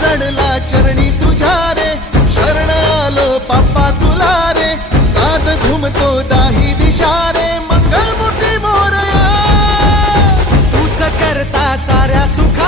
चढला चरणी तुझ्या रे, शरण आलो बाप्पा तुला रे, नाद घुमतो दाही दिशा रे, मंगल मूर्ती मोरया, तूच करता साऱ्या सुख